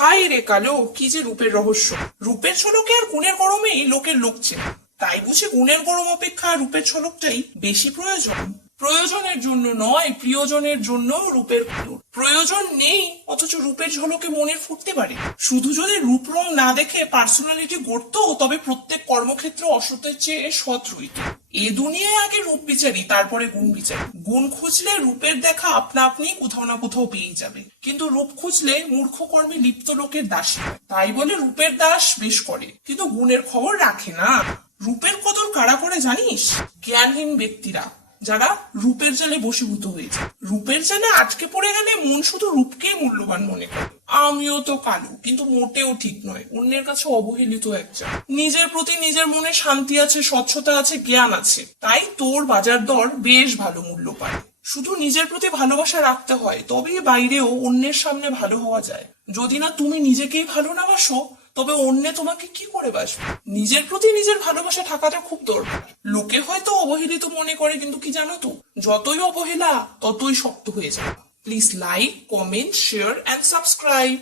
High রে কালো, কি যে রূপের রহস্য। রূপের ঝলকে আর গুণের গরমেই লোকের লোকছে, তাই বুঝি গুণের গরম অপেক্ষা রূপের ঝলকটাই বেশি প্রয়োজন। প্রয়োজনের জন্য নয়, প্রিয়জনের জন্য রূপের প্রয়োজন নেই, অথচ রূপের ঝলকে মনের ফুটতে পারে। শুধু যদি রূপ রং না দেখে পার্সোনালিটি গড়তো, তবে প্রত্যেক কর্মক্ষেত্রে অসতের চেয়ে সৎ রইত। এ দুনিয়ায় আগে রূপ বিচারি, তারপরে গুণ বিচারি। গুণ খুঁজলে রূপের দেখা আপনা আপনি কোথাও না কোথাও পেয়ে যাবে, কিন্তু রূপ খুঁজলে মূর্খ কর্মে লিপ্ত লোকের দাসী হয়। তাই বলে রূপের দাস বেশ করে, কিন্তু গুণের খবর রাখে না। রূপের কদর কারা করে জানিস? জ্ঞানহীন ব্যক্তিরা, যারা রূপের জালে বশীভূত হয়েছে। রূপের জালে আটকে পড়ে গেলে মন শুধু রূপকেই মূল্যবান মনে করে। আমিও তো কালো, কিন্তু মোটেও ঠিক নয়, অন্যের কাছে অবহেলিত একটা। নিজের প্রতি নিজের মনে শান্তি আছে, স্বচ্ছতা আছে, জ্ঞান আছে, তাই তোর বাজার দর বেশ ভালো মূল্য পায়। শুধু নিজের প্রতি ভালোবাসা রাখতে হয়, তবেই বাইরেও অন্যের সামনে ভালো হওয়া যায়। যদি না তুমি নিজেকেই ভালো না বাসো, তবে অন্য তোমাকে কি করে বাসবে? নিজের প্রতি নিজের ভালোবাসা থাকাটা খুব দরকার। লোকে হয়তো অবহেলিত মনে করে, কিন্তু কি জানো তো, যতই অবহেলা ততই শক্ত হয়ে যায়। Please like, comment, share and subscribe.